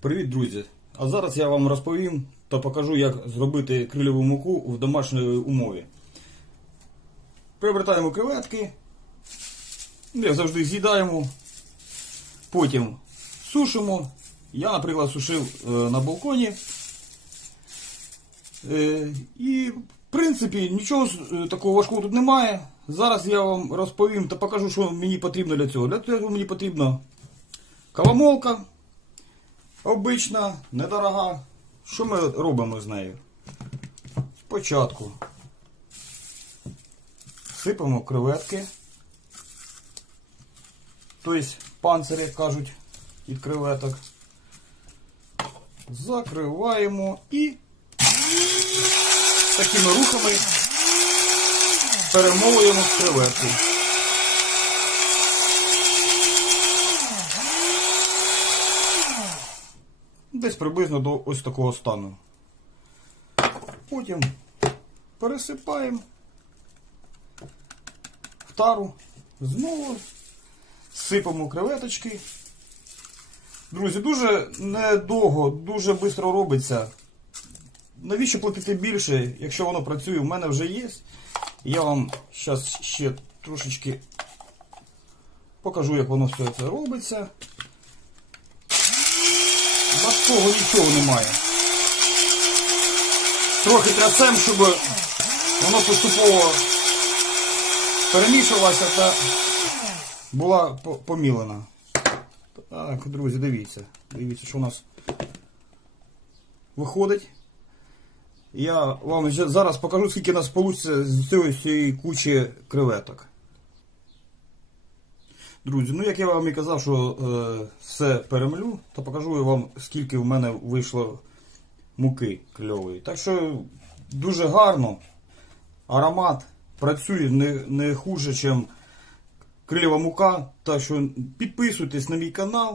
Привіт, друзі! А зараз я вам розповім та покажу, як зробити крильову муку в домашній умові. Приобретаємо креветки, як завжди з'їдаємо, потім сушимо. Я, наприклад, сушив е, на балконі. Е, І, в принципі, нічого е, такого важкого тут немає. Зараз я вам розповім та покажу, що мені потрібно для цього. Для цього мені потрібна кавомолка. Обична, недорога. Що ми робимо з нею? Спочатку сипемо креветки. Тобто панцир, як кажуть, від креветок. Закриваємо і такими рухами перемовуємо креветки. Десь приблизно до ось такого стану. Потім пересипаємо в тару, знову сипемо креветочки. Друзі, дуже недовго, дуже швидко робиться. Навіщо платити більше, якщо воно працює, у мене вже є. Я вам зараз ще трошечки покажу, як воно все це робиться. Важкого нічого немає. Трохи трясем, щоб воно поступово перемішувалося та була помілена. Так, друзі, дивіться. Дивіться, що у нас виходить. Я вам зараз покажу, скільки у нас вийде з цієї кучі креветок. Друзі, ну як я вам і казав, що е, все перемлю, то покажу вам, скільки в мене вийшло муки кльової. Так що дуже гарно. Аромат працює не, не хуже, ніж крилева мука. Так що підписуйтесь на мій канал.